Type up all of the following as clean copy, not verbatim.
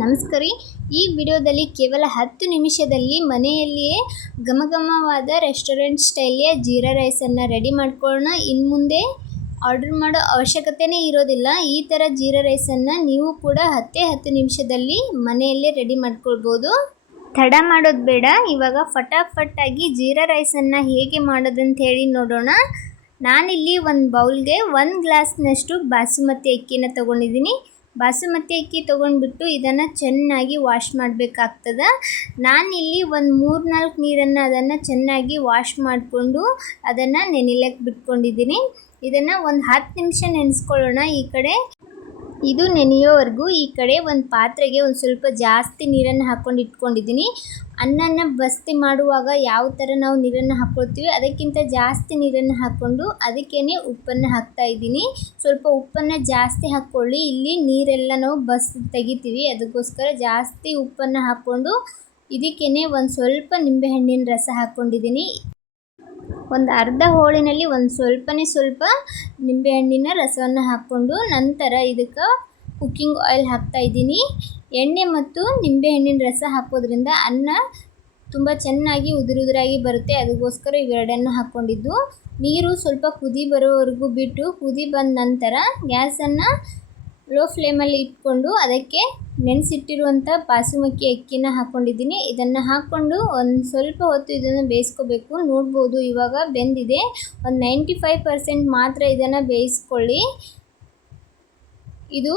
ನಮಸ್ಕಾರ. ಈ ವಿಡಿಯೋದಲ್ಲಿ ಕೇವಲ 10 ನಿಮಿಷದಲ್ಲಿ ಮನೆಯಲ್ಲಿಯೇ ಘಮಘಮವಾದ ರೆಸ್ಟೋರೆಂಟ್ ಸ್ಟೈಲಿಯ ಜೀರಾ ರೈಸನ್ನು ರೆಡಿ ಮಾಡ್ಕೊಳ್ಳೋಣ. ಇನ್ನು ಮುಂದೆ ಆರ್ಡರ್ ಮಾಡೋ ಅವಶ್ಯಕತೆನೇ ಇರೋದಿಲ್ಲ. ಈ ಥರ ಜೀರಾ ರೈಸನ್ನು ನೀವು ಕೂಡ 10 ನಿಮಿಷದಲ್ಲಿ ಮನೆಯಲ್ಲೇ ರೆಡಿ ಮಾಡ್ಕೊಳ್ಬೋದು. ತಡ ಮಾಡೋದು ಬೇಡ. ಇವಾಗ ಫಟಾಫಟ್ಟಾಗಿ ಜೀರಾ ರೈಸನ್ನು ಹೇಗೆ ಮಾಡೋದಂತ ಹೇಳಿ ನೋಡೋಣ. ನಾನಿಲ್ಲಿ ಒಂದು ಬೌಲ್ಗೆ 1 ಗ್ಲಾಸ್ನಷ್ಟು ಬಾಸುಮತಿ ಅಕ್ಕಿನ ತೊಗೊಂಡಿದ್ದೀನಿ. ಬಾಸುಮತಿ ಅಕ್ಕಿ ತೊಗೊಂಡ್ಬಿಟ್ಟು ಇದನ್ನು ಚೆನ್ನಾಗಿ ವಾಶ್ ಮಾಡಬೇಕಾಗ್ತದೆ. ನಾನಿಲ್ಲಿ ಒಂದು 3-4 ನೀರನ್ನು ಅದನ್ನು ಚೆನ್ನಾಗಿ ವಾಶ್ ಮಾಡಿಕೊಂಡು ಅದನ್ನು ನೆನೆಯಲಿಕ್ಕೆ ಬಿಟ್ಕೊಂಡಿದ್ದೀನಿ. ಇದನ್ನು ಒಂದು 10 ನಿಮಿಷ ನೆನೆಸ್ಕೊಳ್ಳೋಣ. ಈ ಕಡೆ ಇದು ನೆನೆಯೋವರೆಗೂ ಈ ಕಡೆ ಒಂದು ಪಾತ್ರೆಗೆ ಒಂದು ಸ್ವಲ್ಪ ಜಾಸ್ತಿ ನೀರನ್ನು ಹಾಕ್ಕೊಂಡು ಇಟ್ಕೊಂಡಿದ್ದೀನಿ. ಅನ್ನನ ಬಸ್ತಿ ಮಾಡುವಾಗ ಯಾವ ಥರ ನಾವು ನೀರನ್ನು ಹಾಕ್ಕೊಳ್ತೀವಿ ಅದಕ್ಕಿಂತ ಜಾಸ್ತಿ ನೀರನ್ನು ಹಾಕ್ಕೊಂಡು ಅದಕ್ಕೇ ಉಪ್ಪನ್ನು ಹಾಕ್ತಾಯಿದ್ದೀನಿ. ಸ್ವಲ್ಪ ಉಪ್ಪನ್ನು ಜಾಸ್ತಿ ಹಾಕ್ಕೊಳ್ಳಿ. ಇಲ್ಲಿ ನೀರೆಲ್ಲ ನಾವು ತೆಗಿತೀವಿ, ಅದಕ್ಕೋಸ್ಕರ ಜಾಸ್ತಿ ಉಪ್ಪನ್ನು ಹಾಕ್ಕೊಂಡು ಇದಕ್ಕೇ ಒಂದು ಸ್ವಲ್ಪ ನಿಂಬೆಹಣ್ಣಿನ ರಸ ಹಾಕ್ಕೊಂಡಿದ್ದೀನಿ. ಒಂದು ಅರ್ಧ ಹೋಳಿನಲ್ಲಿ ಒಂದು ಸ್ವಲ್ಪ ನಿಂಬೆಹಣ್ಣಿನ ರಸವನ್ನು ಹಾಕ್ಕೊಂಡು ನಂತರ ಇದಕ್ಕೆ ಕುಕ್ಕಿಂಗ್ ಆಯಿಲ್ ಹಾಕ್ತಾಯಿದ್ದೀನಿ. ಎಣ್ಣೆ ಮತ್ತು ನಿಂಬೆಹಣ್ಣಿನ ರಸ ಹಾಕೋದ್ರಿಂದ ಅನ್ನ ತುಂಬ ಚೆನ್ನಾಗಿ ಉದುರಾಗಿ ಬರುತ್ತೆ. ಅದಕ್ಕೋಸ್ಕರ ಇವೆರಡನ್ನು ಹಾಕ್ಕೊಂಡಿದ್ದು. ನೀರು ಸ್ವಲ್ಪ ಕುದಿ ಬರೋವರೆಗೂ ಬಿಟ್ಟು ಕುದಿ ಬಂದ ನಂತರ ಗ್ಯಾಸನ್ನು ಲೋ ಫ್ಲೇಮಲ್ಲಿ ಇಟ್ಕೊಂಡು ಅದಕ್ಕೆ ನೆನೆಸಿಟ್ಟಿರುವಂಥ ಬಾಸುಮತಿ ಅಕ್ಕಿನ ಹಾಕ್ಕೊಂಡಿದ್ದೀನಿ. ಇದನ್ನು ಹಾಕ್ಕೊಂಡು ಒಂದು ಸ್ವಲ್ಪ ಹೊತ್ತು ಇದನ್ನು ಬೇಯಿಸ್ಕೋಬೇಕು. ನೋಡ್ಬೋದು ಇವಾಗ ಬೆಂದಿದೆ. ಒಂದು 95% ಮಾತ್ರ ಇದನ್ನು ಬೇಯಿಸ್ಕೊಳ್ಳಿ. ಇದು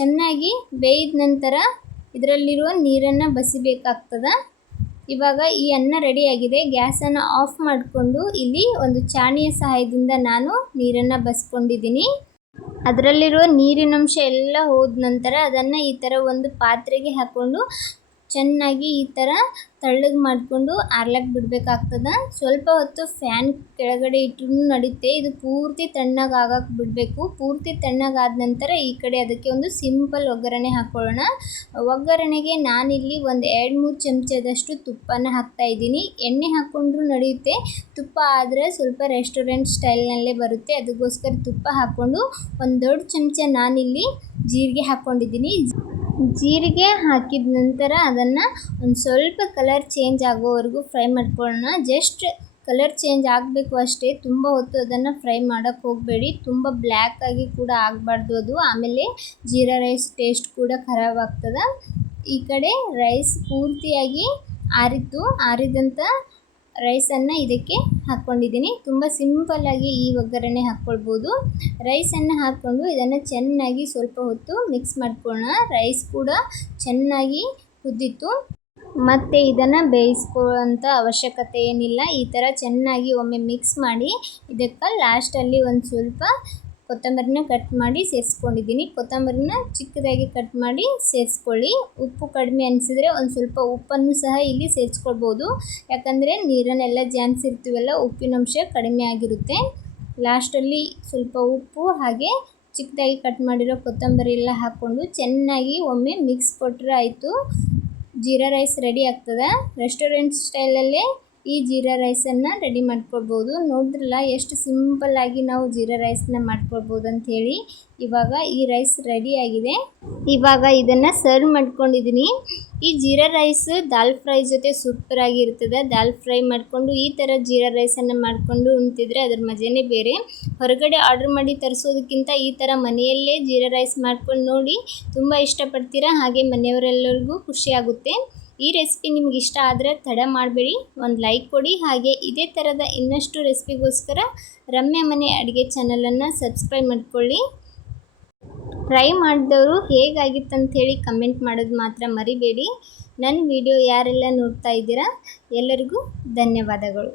ಚೆನ್ನಾಗಿ ಬೇಯಿದ ನಂತರ ಇದರಲ್ಲಿರುವ ನೀರನ್ನು ಬಸಿಬೇಕಾಗ್ತದೆ. ಇವಾಗ ಈ ಅನ್ನ ರೆಡಿಯಾಗಿದೆ. ಗ್ಯಾಸನ್ನು ಆಫ್ ಮಾಡಿಕೊಂಡು ಇಲ್ಲಿ ಒಂದು ಚಾಣಿಯ ಸಹಾಯದಿಂದ ನಾನು ನೀರನ್ನು ಬಸ್ಕೊಂಡಿದ್ದೀನಿ. ಅದರಲ್ಲಿರುವ ನೀರಿನಂಶ ಎಲ್ಲ ಹೋದ ನಂತರ ಅದನ್ನು ಈ ಥರ ಒಂದು ಪಾತ್ರೆಗೆ ಹಾಕ್ಕೊಂಡು ಚೆನ್ನಾಗಿ ಈ ಥರ ತಳ್ಳಗೆ ಮಾಡಿಕೊಂಡು ಆರ್ಲಕ್ಕೆ ಬಿಡಬೇಕಾಗ್ತದೆ. ಸ್ವಲ್ಪ ಹೊತ್ತು ಫ್ಯಾನ್ ಕೆಳಗಡೆ ಇಟ್ಟರೂ ನಡೆಯುತ್ತೆ. ಇದು ಪೂರ್ತಿ ತಣ್ಣಗಾಗಕ್ಕೆ ಬಿಡಬೇಕು. ಪೂರ್ತಿ ತಣ್ಣಗಾದ ನಂತರ ಈ ಕಡೆ ಅದಕ್ಕೆ ಒಂದು ಸಿಂಪಲ್ ಒಗ್ಗರಣೆ ಹಾಕ್ಕೊಳ್ಳೋಣ. ಒಗ್ಗರಣೆಗೆ ನಾನಿಲ್ಲಿ ಒಂದು 2-3 ಚಮಚದಷ್ಟು ತುಪ್ಪನ ಹಾಕ್ತಾಯಿದ್ದೀನಿ. ಎಣ್ಣೆ ಹಾಕ್ಕೊಂಡ್ರೂ ನಡೆಯುತ್ತೆ. ತುಪ್ಪ ಆದರೆ ಸ್ವಲ್ಪ ರೆಸ್ಟೋರೆಂಟ್ ಸ್ಟೈಲ್ನಲ್ಲೇ ಬರುತ್ತೆ. ಅದಕ್ಕೋಸ್ಕರ ತುಪ್ಪ ಹಾಕ್ಕೊಂಡು ಒಂದು ದೊಡ್ಡ ಚಮಚ ನಾನಿಲ್ಲಿ ಜೀರಿಗೆ ಹಾಕ್ಕೊಂಡಿದ್ದೀನಿ. ಜೀರಿಗೆ ಹಾಕಿದ ನಂತರ ಅದನ್ನು ಒಂದು ಸ್ವಲ್ಪ ಕಲರ್ ಚೇಂಜ್ ಆಗೋವರೆಗೂ ಫ್ರೈ ಮಾಡ್ಕೊಳ್ಳೋಣ. ಜಸ್ಟ್ ಕಲರ್ ಚೇಂಜ್ ಆಗಬೇಕು ಅಷ್ಟೇ. ತುಂಬ ಹೊತ್ತು ಅದನ್ನು ಫ್ರೈ ಮಾಡೋಕ್ಕೆ ಹೋಗಬೇಡಿ. ತುಂಬ ಬ್ಲ್ಯಾಕಾಗಿ ಕೂಡ ಆಗಬಾರ್ದು ಅದು. ಆಮೇಲೆ ಜೀರಾ ರೈಸ್ ಟೇಸ್ಟ್ ಕೂಡ ಖರಾಬ್ ಆಗ್ತದೆ. ಈ ಕಡೆ ರೈಸ್ ಪೂರ್ತಿಯಾಗಿ ಆರಿದಂಥ ರೈಸನ್ನು ಇದಕ್ಕೆ ಹಾಕ್ಕೊಂಡಿದ್ದೀನಿ. ತುಂಬ ಸಿಂಪಲ್ಲಾಗಿ ಈ ಒಗ್ಗರಣೆ ಹಾಕ್ಕೊಳ್ಬೋದು. ರೈಸನ್ನು ಹಾಕ್ಕೊಂಡು ಇದನ್ನು ಚೆನ್ನಾಗಿ ಸ್ವಲ್ಪ ಹೊತ್ತು ಮಿಕ್ಸ್ ಮಾಡ್ಕೊಳ್ಳೋಣ. ರೈಸ್ ಕೂಡ ಚೆನ್ನಾಗಿ ಕುದ್ದಿತ್ತು. ಮತ್ತು ಇದನ್ನು ಬೇಯಿಸ್ಕೊಳ್ಳೋಂಥ ಅವಶ್ಯಕತೆ ಏನಿಲ್ಲ. ಈ ಥರ ಚೆನ್ನಾಗಿ ಒಮ್ಮೆ ಮಿಕ್ಸ್ ಮಾಡಿ ಇದಕ್ಕೆ ಲಾಸ್ಟಲ್ಲಿ ಒಂದು ಸ್ವಲ್ಪ ಕೊತ್ತಂಬರಿನ ಕಟ್ ಮಾಡಿ ಸೇರಿಸ್ಕೊಂಡಿದ್ದೀನಿ. ಕೊತ್ತಂಬರಿನ ಚಿಕ್ಕದಾಗಿ ಕಟ್ ಮಾಡಿ ಸೇರಿಸ್ಕೊಳ್ಳಿ. ಉಪ್ಪು ಕಡಿಮೆ ಅನಿಸಿದರೆ ಒಂದು ಸ್ವಲ್ಪ ಉಪ್ಪನ್ನು ಸಹ ಇಲ್ಲಿ ಸೇರಿಸ್ಕೊಳ್ಬೋದು. ಯಾಕಂದರೆ ನೀರನ್ನೆಲ್ಲ ಜಾನ್ಸಿರ್ತೀವಲ್ಲ, ಉಪ್ಪಿನಂಶ ಕಡಿಮೆ ಆಗಿರುತ್ತೆ. ಲಾಸ್ಟಲ್ಲಿ ಸ್ವಲ್ಪ ಉಪ್ಪು ಹಾಗೆ ಚಿಕ್ಕದಾಗಿ ಕಟ್ ಮಾಡಿರೋ ಕೊತ್ತಂಬರಿ ಎಲ್ಲ ಹಾಕ್ಕೊಂಡು ಚೆನ್ನಾಗಿ ಒಮ್ಮೆ ಮಿಕ್ಸ್ ಕೊಟ್ಟರೆ ಆಯಿತು. ಜೀರಾ ರೈಸ್ ರೆಡಿ ಆಗ್ತದೆ. ರೆಸ್ಟೋರೆಂಟ್ ಸ್ಟೈಲಲ್ಲೇ ಈ ಜೀರಾ ರೈಸನ್ನು ರೆಡಿ ಮಾಡ್ಕೊಳ್ಬೋದು. ನೋಡಿದ್ರಲ್ಲ ಎಷ್ಟು ಸಿಂಪಲ್ಲಾಗಿ ನಾವು ಜೀರಾ ರೈಸನ್ನ ಮಾಡ್ಕೊಳ್ಬೋದು ಅಂಥೇಳಿ. ಇವಾಗ ಈ ರೈಸ್ ರೆಡಿಯಾಗಿದೆ. ಇವಾಗ ಇದನ್ನು ಸರ್ವ್ ಮಾಡ್ಕೊಂಡಿದ್ದೀನಿ. ಈ ಜೀರಾ ರೈಸ್ ದಾಲ್ ಫ್ರೈ ಜೊತೆ ಸೂಪರಾಗಿರ್ತದೆ. ದಾಲ್ ಫ್ರೈ ಮಾಡಿಕೊಂಡು ಈ ಥರ ಜೀರಾ ರೈಸನ್ನು ಮಾಡಿಕೊಂಡು ಉಣ್ತಿದ್ರೆ ಅದ್ರ ಮಜಾನೇ ಬೇರೆ. ಹೊರಗಡೆ ಆರ್ಡ್ರ್ ಮಾಡಿ ತರಿಸೋದಕ್ಕಿಂತ ಈ ಥರ ಮನೆಯಲ್ಲೇ ಜೀರಾ ರೈಸ್ ಮಾಡ್ಕೊಂಡು ನೋಡಿ ತುಂಬ ಇಷ್ಟಪಡ್ತೀರಾ. ಹಾಗೆ ಮನೆಯವರೆಲ್ಲರಿಗೂ ಖುಷಿಯಾಗುತ್ತೆ. ಈ ರೆಸಿಪಿ ನಿಮ್ಗೆ ಇಷ್ಟ ಆದರೆ ತಡ ಮಾಡಬೇಡಿ, ಒಂದು ಲೈಕ್ ಕೊಡಿ. ಹಾಗೆ ಇದೇ ಥರದ ಇನ್ನಷ್ಟು ರೆಸಿಪಿಗೋಸ್ಕರ ರಮ್ಯಾ ಮನೆ ಅಡುಗೆ ಚಾನಲನ್ನು ಸಬ್ಸ್ಕ್ರೈಬ್ ಮಾಡ್ಕೊಳ್ಳಿ. ಟ್ರೈ ಮಾಡಿದವರು ಹೇಗಾಗಿತ್ತಂಥೇಳಿ ಕಮೆಂಟ್ ಮಾಡೋದು ಮಾತ್ರ ಮರಿಬೇಡಿ. ನನ್ನ ವಿಡಿಯೋ ಯಾರೆಲ್ಲ ನೋಡ್ತಾ ಇದ್ದೀರಾ ಎಲ್ಲರಿಗೂ ಧನ್ಯವಾದಗಳು.